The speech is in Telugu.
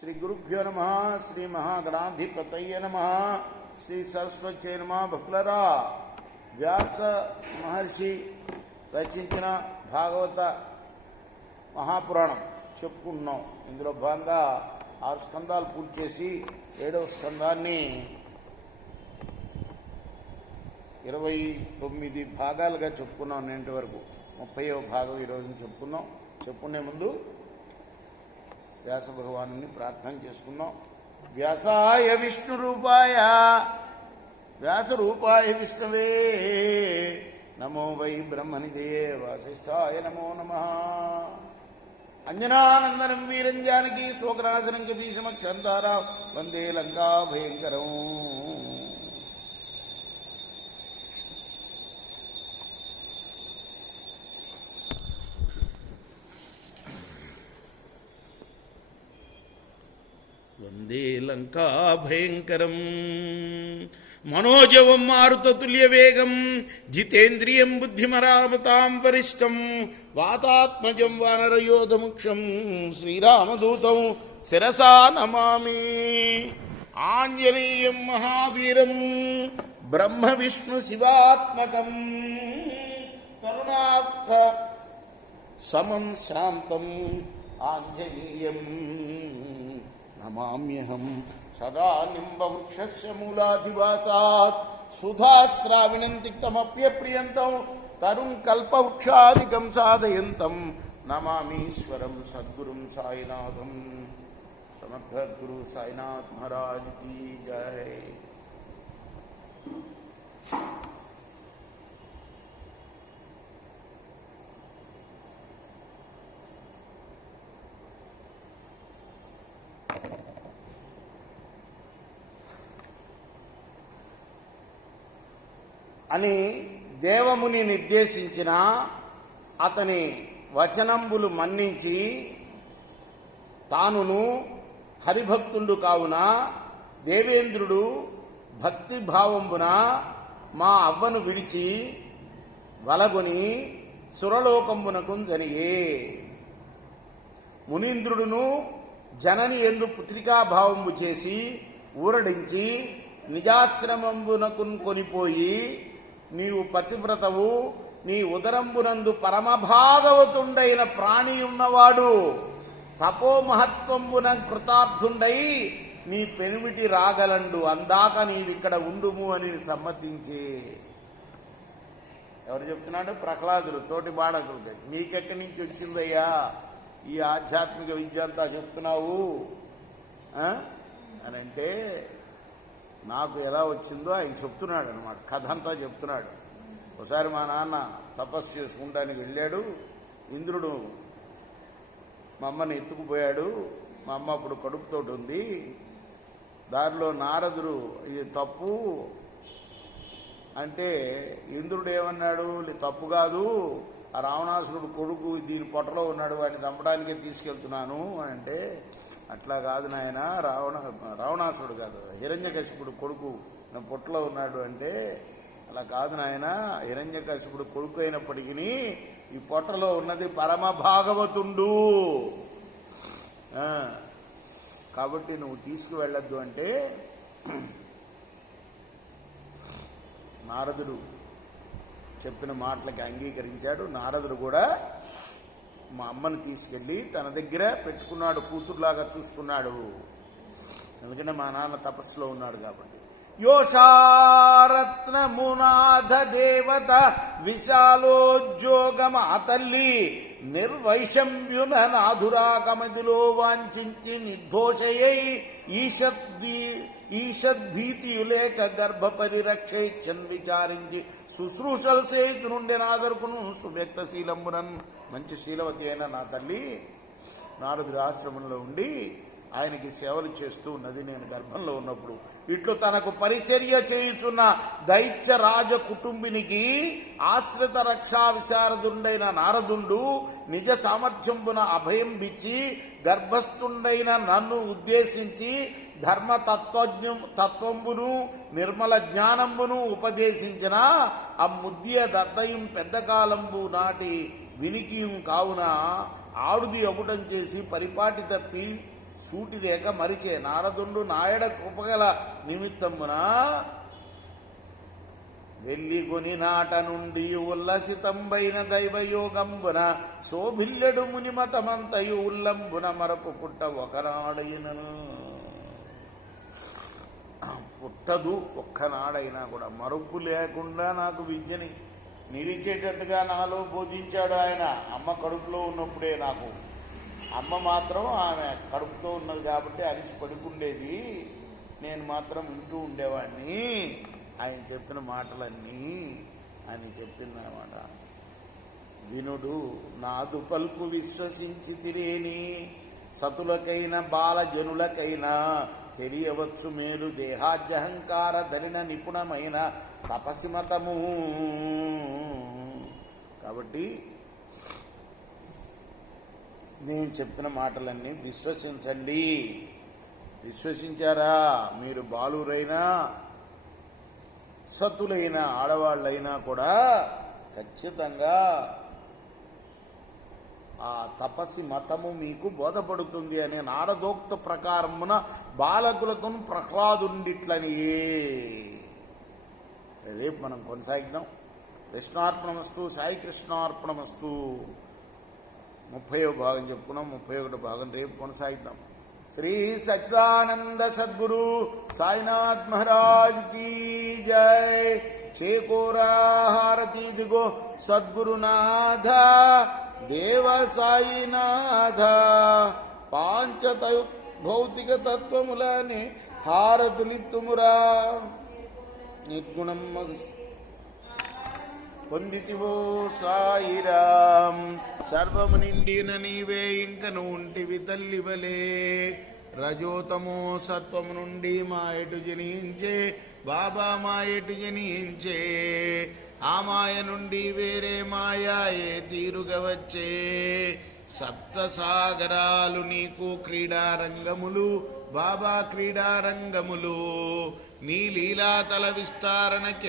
శ్రీ గురుభ్యో నమ. శ్రీ మహాగణాధిపతయ నమ. శ్రీ సరస్వత్యై నమ. భక్తులరా, వ్యాస మహర్షి రచించిన భాగవత మహాపురాణం చెప్పుకుంటున్నాం. ఇందులో భాగంగా 6 స్కందాలు పూర్తి చేసి 7వ స్కందాన్ని 29 భాగాలుగా చెప్పుకున్నాం. నేటి వరకు 30వ భాగం ఈరోజు చెప్పుకున్నాం. చెప్పుకునే ముందు వ్యాస భగవాను ప్రార్థన చేసుకున్నాం. వ్యాసాయ విష్ణు రూపాయ వ్యాస రూపాయ విష్ణవే నమో వై బ్రహ్మనిధే వాసిష్ఠాయ నమో నమః. అంజనానందనం వీరం జానకి శోకనాశనం కపీశమక్షంతారా వందే లంకా భయంకరం. వందే లంకా భయంకరం. మనోజవం మారుతతుల్య వేగం జితేంద్రియం బుద్ధిమరామతాం వరిష్టం వాతాత్మజం వానరయోధముక్షం శ్రీరామదూతం శిరసా నమామి. ఆంజనేయం మహావీరం బ్రహ్మ విష్ణు శివాత్మకం కరుణాత్మ సమం శాంతం ఆంజనేయం నమామ్యహం. సదా నింబవృక్షస్య మూలాధివాసాత్ సుధాశ్రావిణం తిక్తమప్యప్రియంతం తరుం కల్పవృక్షాదికం సాధయంతం నమామీశ్వరం సద్గురుం సాయినాథం. సమర్థద్గురు సాయినాథ్ మహారాజ్ కీ జై. అని దేవముని నిర్దేశించిన అతని వచనంబులు మన్నించి తానును హరిభక్తుండు కావున దేవేంద్రుడు భక్తిభావంబున మా అవ్వను విడిచి వలగొని సురలోకంబునకు జనియే. మునీంద్రుడును జనని ఎందు పుత్రికాభావంబు చేసి ఊరడించి నిజాశ్రమంబునకు కొనిపోయి, నీవు పతివ్రతవు, నీ ఉదరంబునందు పరమభాగవతుండైన ప్రాణియున్నవాడు, తపోమహత్వంబున కృతార్థుండై నీ పెనిమిటి రాగలండు, అందాక నీవిక్కడ ఉండుము అని సమ్మతించే. ఎవరు చెప్తున్నాడు? ప్రహ్లాదుడు తోటి బాడకులకి. నీకెక్కడి నుంచి వచ్చిందయ్యా ఈ ఆధ్యాత్మిక విద్య అంతా చెప్తున్నావు అని అంటే, నాకు ఎలా వచ్చిందో ఆయన చెప్తున్నాడు అనమాట. కథ అంతా చెప్తున్నాడు. ఒకసారి మా నాన్న తపస్సు చేసుకుంటానికి వెళ్ళాడు. ఇంద్రుడు మా అమ్మని ఎత్తుకుపోయాడు. మా అమ్మ అప్పుడు కడుపుతోటి ఉంది. దారిలో నారదుడు ఇది తప్పు అంటే, ఇంద్రుడు ఏమన్నాడు? తప్పు కాదు, ఆ రావణాసురుడు కొడుకు దీని పొట్టలో ఉన్నాడు, వాడిని చంపడానికే తీసుకెళ్తున్నాను అంటే, అట్లా కాదు నాయన, రావణాసురుడు కాదు, హిరణ్యకశిపుడు కొడుకు నా పొట్టలో ఉన్నాడు అంటే, అలా కాదు నాయన, హిరణ్యకశిపుడు కొడుకు అయినప్పటికీ ఈ పొట్టలో ఉన్నది పరమ భాగవతుండు, కాబట్టి నువ్వు తీసుకువెళ్ళొద్దు అంటే, నారదుడు చెప్పిన మాటలకి అంగీకరించాడు. నారదుడు కూడా మా అమ్మను తీసుకెళ్ళి తన దగ్గర పెట్టుకున్నాడు, కూతురులాగా చూసుకున్నాడు. ఎందుకంటే మా నాన్న తపస్సులో ఉన్నాడు కాబట్టి. యోషారత్నమునాథ దేవత విశాలోద్యోగమ తల్లి నిర్వైషమ్యున నాధురాకమదిలో వాంఛించి నిర్దోషయై ఈషద్భీతియులేక గర్భ పరిరక్షేచ్చన్ విచారించి శుశ్రూషలు చేయుచునుండే నాదరుకును సువ్యక్తశీలంబునన్. మంచి శీలవతి అయిన నా తల్లి నారదుడి ఆశ్రమంలో ఉండి ఆయనకి సేవలు చేస్తూ ఉన్నది నేను గర్భంలో ఉన్నప్పుడు. ఇట్లు తనకు పరిచర్య చేయుచున్న దైత్య రాజ కుటుంబినికి ఆశ్రిత రక్షా విశారదుండైన నారదుండు నిజ సామర్థ్యంబున అభయం బిచ్చి గర్భస్థుండైన నన్ను ఉద్దేశించి ధర్మ తత్వంబును నిర్మల జ్ఞానంబును ఉపదేశించిన ఆ ముద్య దత్తయం పెద్ద కాలంబు నాటి వినికియం కావున ఆడుది అగుటం చేసి పరిపాటి తప్పి సూటిదేక మరిచే నారదుండు నాయడ కృపగల నిమిత్తమున వెల్లిగొని నాట నుండి ఉల్లసితంబైన దైవయోగంబున శోభిల్లెడు మునిమతమంతయు ఉల్లంబున మరపు పుట్ట ఒకనాడైనను. పుట్టదు ఒక్కనాడైనా కూడా. మరుపు లేకుండా నాకు విద్యని నిలిచేటట్టుగా నాలో బోధించాడు ఆయన. అమ్మ కడుపులో ఉన్నప్పుడే నాకు. అమ్మ మాత్రం ఆమె కడుపుతో ఉన్నది కాబట్టి అలిసి పడుకుండేది, నేను మాత్రం వింటూ ఉండేవాడిని. ఆయన చెప్పిన మాటలన్నీ ఆయన చెప్పిందనమాట. వినుడు నాదు పల్కు విశ్వసించి తిరేని సతులకైన బాలజనులకైనా తెలియవచ్చు మేలు దేహాద్యహంకార ధరిన నిపుణమైన తపసిమతము. కాబట్టి నేను చెప్పిన మాటలన్నీ విశ్వసించండి. విశ్వసించారా? మీరు బాలురైనా సతులైన ఆడవాళ్ళైనా కూడా ఖచ్చితంగా ఆ తపసి మతము మీకు బోధపడుతుంది అనే నారదోక్త ప్రకారమున బాలకులకు ప్రహ్లాదుండిట్లనియే. రేపు మనం కొనసాగిద్దాం. కృష్ణార్పణమస్తు. సాయి కృష్ణార్పణమస్తు. 30వ భాగం చెప్పుకున్నాం. 31వ భాగం రేపు కొనసాగిద్దాం. శ్రీ సచ్చిదానంద సద్గురు సాయినాథ్ మహారాజ్ కీ జై. చేకోరా హారతి దిగో సద్గురునాథ దేవ సాయినాథ. పాంచత భౌతిక తత్వములని హారతులిత్తుమురా. నిర్గుణం పొందితివో సాయిరాం. సర్వము నిండిన నీవే ఇంకను ఉంటివి తల్లివలే. రజోతమో సత్వము నుండి మా ఎటు జనించే బాబా, మా ఎటు జనించే. ఆ మాయ నుండి వేరే మాయా ఏ తీరుగా వచ్చే. సప్త సాగరాలు నీకు క్రీడారంగములు బాబా, క్రీడారంగములు. నీ లీలాతల విస్తారణకే